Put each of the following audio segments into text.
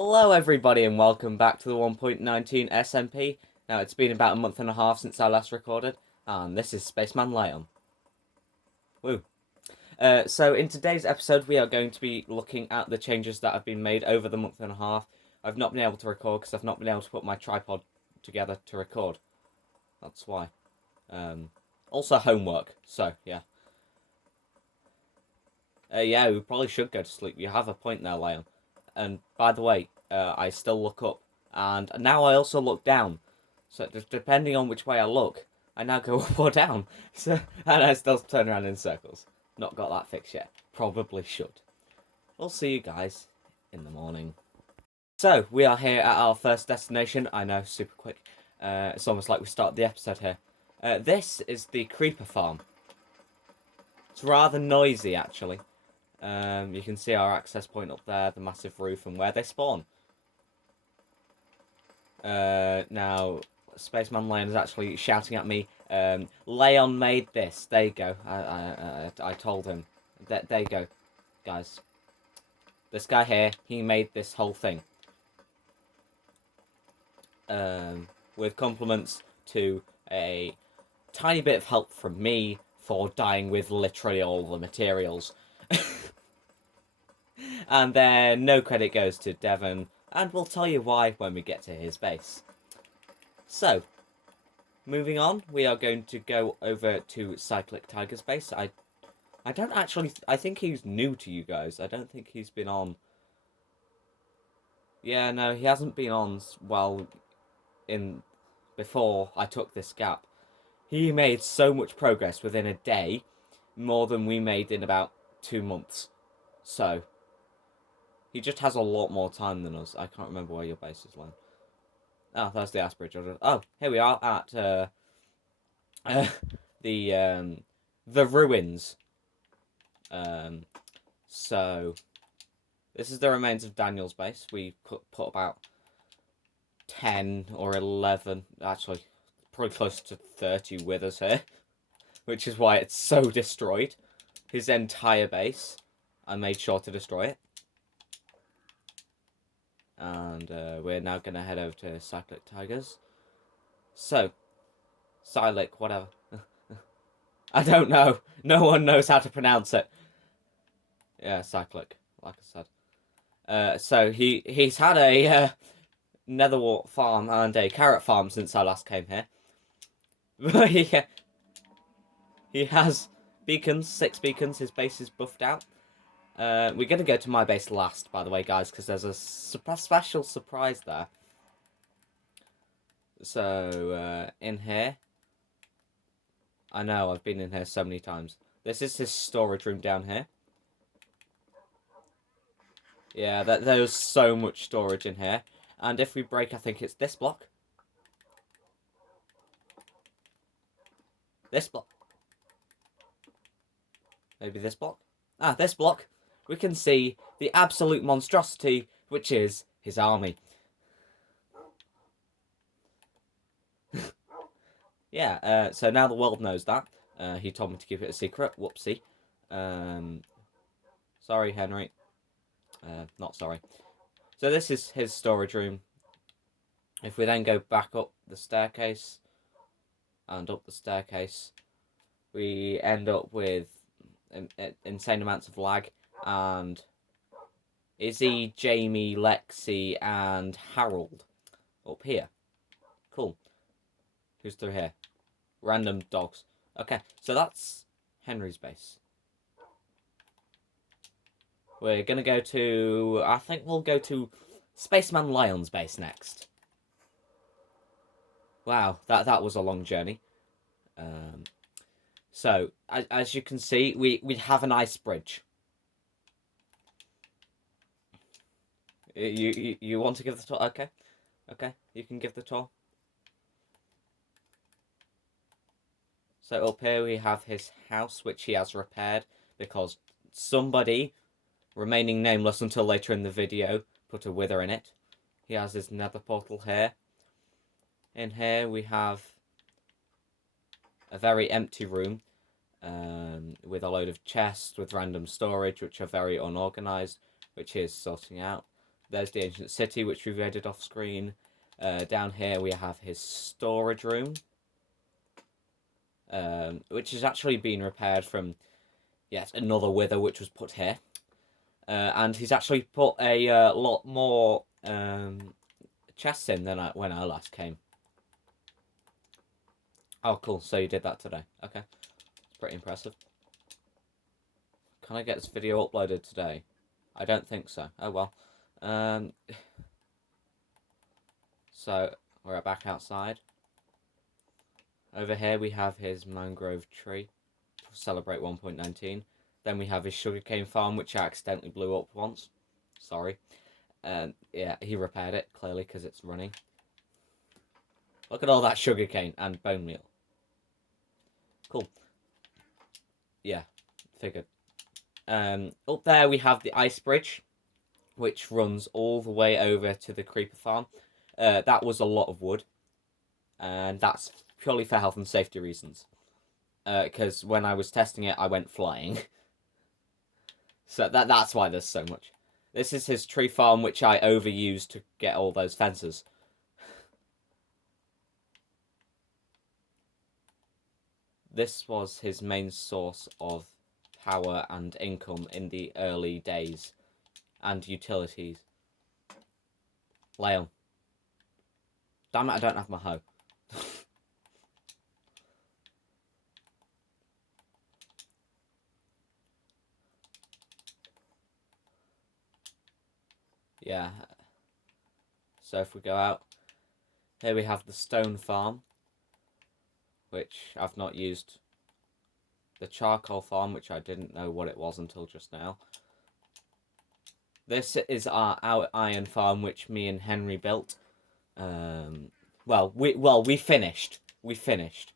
Hello everybody and welcome back to the 1.19 SMP. Now it's been about a month and a half since I last recorded, and this is Spaceman Leon. Woo. So in today's episode we are going to be looking at the changes that have been made over the month and a half. I've not been able to record because I've not been able to put my tripod together to record. That's why. Also homework, so yeah. Yeah, we probably should go to sleep. You have a point there, Leon. And by the way, I still look up, and now I also look down. So depending on which way I look, I now go up or down. So and I still turn around in circles. Not got that fixed yet. Probably should. We'll see you guys in the morning. So we are here at our first destination. I know, super quick. It's almost like we started the episode here. This is the creeper farm. It's rather noisy, actually. You can see our access point up there, the massive roof, and where they spawn. Now, Spaceman Leon is actually shouting at me. Leon made this. There you go. I told him. There you go, guys. This guy here, he made this whole thing. With compliments to a tiny bit of help from me for dying with literally all the materials. And then no credit goes to Devon, and we'll tell you why when we get to his base. So, moving on, we are going to go over to Cyclic Tiger's base. I don't actually... I think he's new to you guys. I don't think he's been on... Yeah, no, he hasn't been on, well, before I took this gap. He made so much progress within a day, more than we made in about 2 months. So, he just has a lot more time than us. I can't remember where your base is, Len. Oh, that's the Asbridge. Oh, here we are at the ruins. So this is the remains of Daniel's base. We put about 10 or 11, actually probably close to 30 with us here, which is why it's so destroyed. His entire base, I made sure to destroy it. And we're now going to head over to Cyclic Tigers. So, Cyclic, whatever. I don't know. No one knows how to pronounce it. Yeah, Cyclic, like I said. So he's had a netherwort farm and a carrot farm since I last came here. But he has beacons, 6 beacons. His base is buffed out. We're going to go to my base last, by the way, guys, because there's a special surprise there. So, in here... I know, I've been in here so many times. This is his storage room down here. Yeah, there's so much storage in here. And if we break, I think it's this block. This block. Maybe this block. Ah, this block. We can see the absolute monstrosity, which is his army. Yeah, so now the world knows that. He told me to keep it a secret. Whoopsie. Sorry, Henry. Not sorry. So this is his storage room. If we then go back up the staircase and up the staircase, we end up with insane amounts of lag. And Izzy, Jamie, Lexi, and Harold up here. Cool. Who's through here? Random dogs. Okay, so that's Henry's base. We're going to go to... I think we'll go to Spaceman Leon's base next. Wow, that was a long journey. So, as you can see, we have an ice bridge. You want to give the tour? Okay. Okay, you can give the tour. So up here we have his house, which he has repaired because somebody, remaining nameless until later in the video, put a wither in it. He has his nether portal here. In here we have a very empty room with a load of chests with random storage, which are very unorganized, which he is sorting out. There's the ancient city, which we've raided off screen. Down here we have his storage room, which has actually been repaired from yet another wither which was put here. And he's actually put a lot more chests in than when I last came. Oh, cool. So you did that today. Okay. It's pretty impressive. Can I get this video uploaded today? I don't think so. Oh, well. So, we're back outside. Over here we have his mangrove tree to celebrate 1.19. Then we have his sugarcane farm, which I accidentally blew up once. Sorry. Yeah, he repaired it, clearly, because it's running. Look at all that sugarcane and bone meal. Cool. Yeah, figured. Up there we have the ice bridge, which runs all the way over to the creeper farm. That was a lot of wood, and that's purely for health and safety reasons. Because when I was testing it, I went flying. So that's why there's so much. This is his tree farm, which I overused to get all those fences. This was his main source of power and income in the early days. And utilities. Leon. Damn it, I don't have my hoe. Yeah. So if we go out, here we have the stone farm, which I've not used. The charcoal farm, which I didn't know what it was until just now. This is our iron farm, which me and Henry built. We finished. We finished.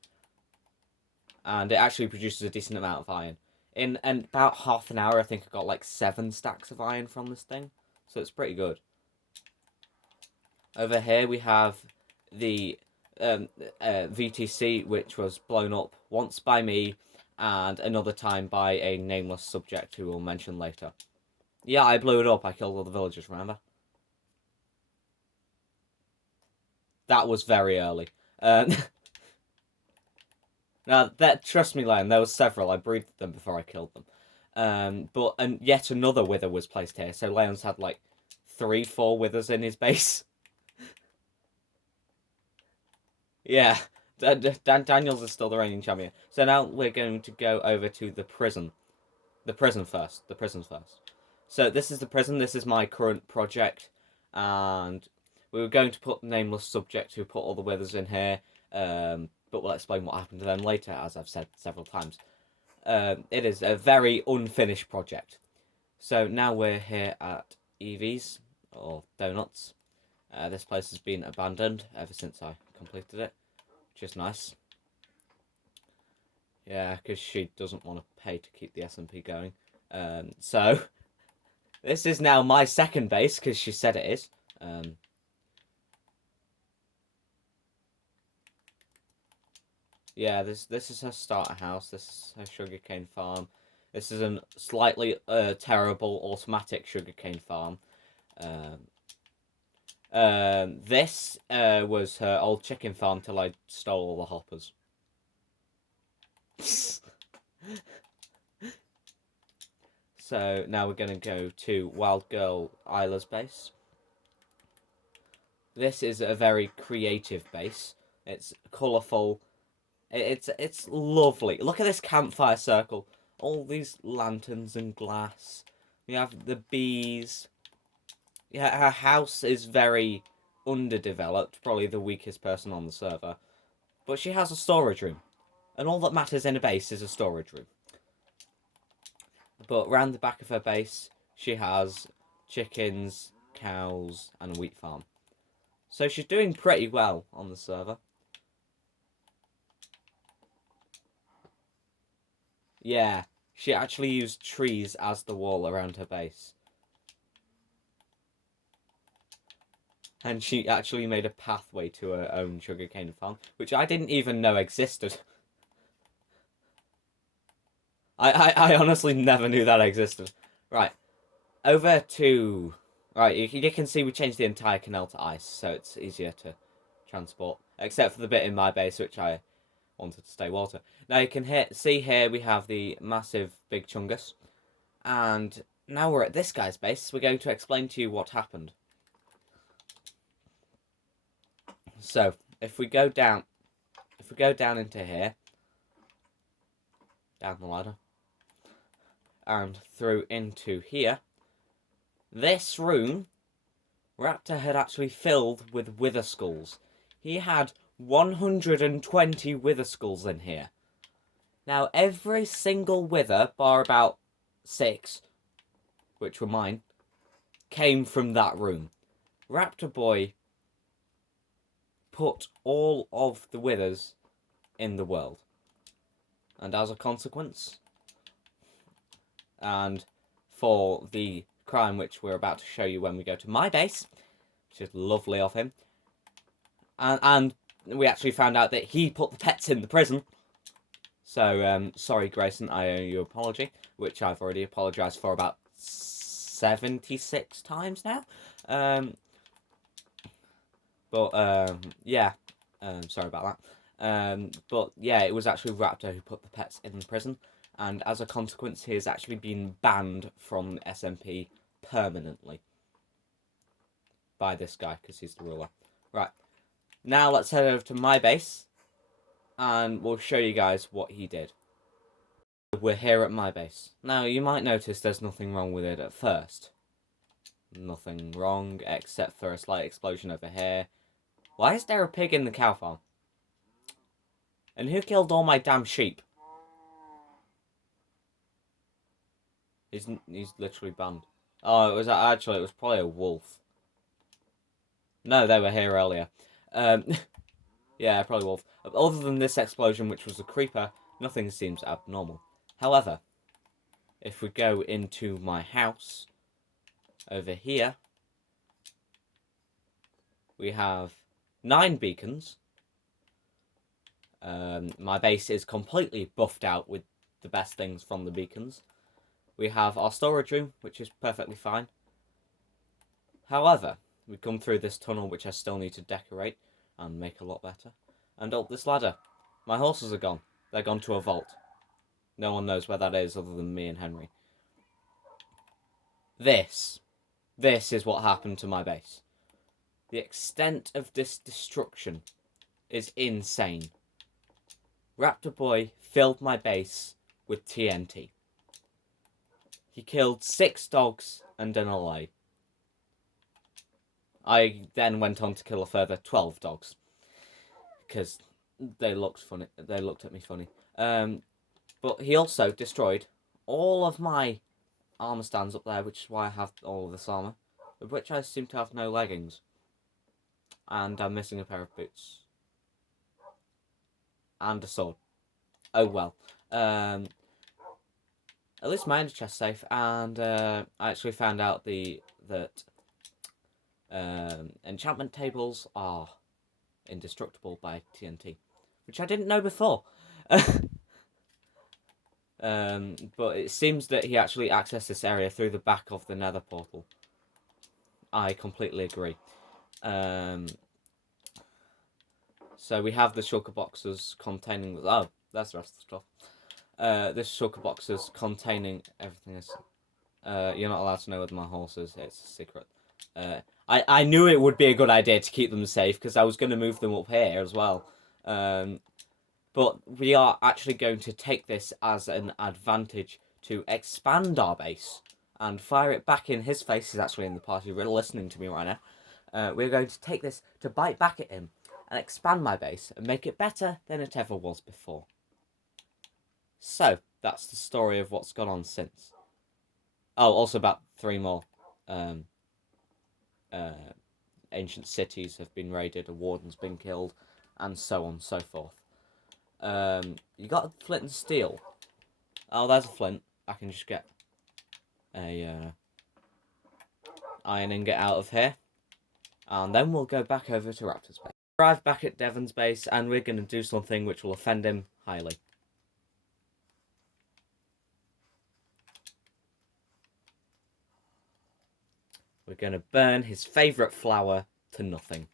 And it actually produces a decent amount of iron. In about half an hour, I think I got like 7 stacks of iron from this thing. So it's pretty good. Over here we have the VTC, which was blown up once by me and another time by a nameless subject who we'll mention later. Yeah, I blew it up. I killed all the villagers, remember? That was very early. Now, trust me, Lion, there were several. I breathed them before I killed them. And yet another wither was placed here. So Leon's had like 3-4 withers in his base. Yeah, Daniels is still the reigning champion. So now we're going to go over to the prison. The prison first. So this is the prison. This is my current project. And we were going to put the nameless subject who put all the withers in here. But we'll explain what happened to them later, as I've said several times. It is a very unfinished project. So now we're here at Evie's, or Donuts. This place has been abandoned ever since I completed it, which is nice. Yeah, because she doesn't want to pay to keep the SMP going. So, this is now my second base, because she said it is. Yeah, this is her starter house. This is her sugarcane farm. This is a slightly terrible automatic sugarcane farm. This was her old chicken farm till I stole all the hoppers. So now we're going to go to Wild Girl Isla's base. This is a very creative base. It's colourful. It's lovely. Look at this campfire circle. All these lanterns and glass. We have the bees. Yeah, her house is very underdeveloped. Probably the weakest person on the server. But she has a storage room. And all that matters in a base is a storage room. But round the back of her base, she has chickens, cows, and a wheat farm. So she's doing pretty well on the server. Yeah, she actually used trees as the wall around her base. And she actually made a pathway to her own sugarcane farm, which I didn't even know existed. I honestly never knew that existed. Right, over to Right, you can see we changed the entire canal to ice, so it's easier to transport. Except for the bit in my base, which I wanted to stay water. Now you can see here we have the massive big Chungus. And now we're at this guy's base. We're going to explain to you what happened. So, if we go down into here, down the ladder, and through into here, this room, Raptor had actually filled with wither skulls. He had 120 wither skulls in here. Now, every single wither, bar about 6, which were mine, came from that room. Raptor Boy put all of the withers in the world. And as a consequence, and for the crime which we're about to show you when we go to my base, which is lovely of him, and we actually found out that he put the pets in the prison. So, sorry Grayson, I owe you an apology, which I've already apologised for about 76 times now. Yeah, sorry about that. But yeah, it was actually Raptor who put the pets in the prison, and as a consequence, he has actually been banned from SMP permanently by this guy, because he's the ruler. Right, now let's head over to my base, and we'll show you guys what he did. We're here at my base. Now, you might notice there's nothing wrong with it at first. Nothing wrong, except for a slight explosion over here. Why is there a pig in the cow farm? And who killed all my damn sheep? He's literally banned. Oh, it was probably a wolf. No, they were here earlier. Yeah, probably wolf. Other than this explosion, which was a creeper, nothing seems abnormal. However, if we go into my house, over here, we have 9 beacons. My base is completely buffed out with the best things from the beacons. We have our storage room, which is perfectly fine. However, we come through this tunnel, which I still need to decorate and make a lot better. And up this ladder. My horses are gone. They're gone to a vault. No one knows where that is other than me and Henry. This is what happened to my base. The extent of this destruction is insane. Raptor Boy filled my base with TNT. He killed 6 dogs and an ally. I then went on to kill a further 12 dogs. Because they looked funny. They looked at me funny. But he also destroyed all of my armor stands up there, which is why I have all of this armor, of which I seem to have no leggings. And I'm missing a pair of boots. And a sword. Oh well. At least my ender chest's safe, and I actually found out that enchantment tables are indestructible by TNT, which I didn't know before. But it seems that he actually accessed this area through the back of the nether portal. I completely agree. So we have the shulker boxes containing... Oh, that's the rest of the stuff. This shulker boxes containing everything is... you're not allowed to know with my horses. It's a secret. I knew it would be a good idea to keep them safe, because I was going to move them up here as well. But we are actually going to take this as an advantage to expand our base and fire it back in his face. He's actually in the party, really listening to me right now. We're going to take this to bite back at him and expand my base and make it better than it ever was before. So, that's the story of what's gone on since. Oh, also about 3 more ancient cities have been raided, a warden's been killed, and so on and so forth. You got a flint and steel. Oh, there's a flint. I can just get a iron ingot out of here. And then we'll go back over to Raptor's base. Arrive back at Devon's base, and we're going to do something which will offend him highly. We're going to burn his favourite flower to nothing.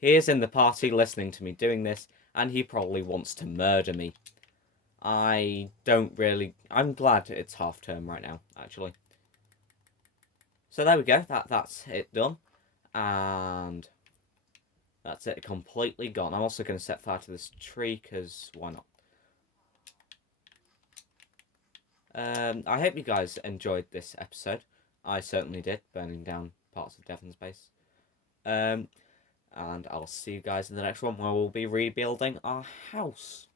He is in the party listening to me doing this, and he probably wants to murder me. I'm glad it's half term right now, actually. So there we go, that's it done. And that's it, completely gone. I'm also going to set fire to this tree, because why not? I hope you guys enjoyed this episode. I certainly did, burning down parts of Devon's base. And I'll see you guys in the next one, where we'll be rebuilding our house.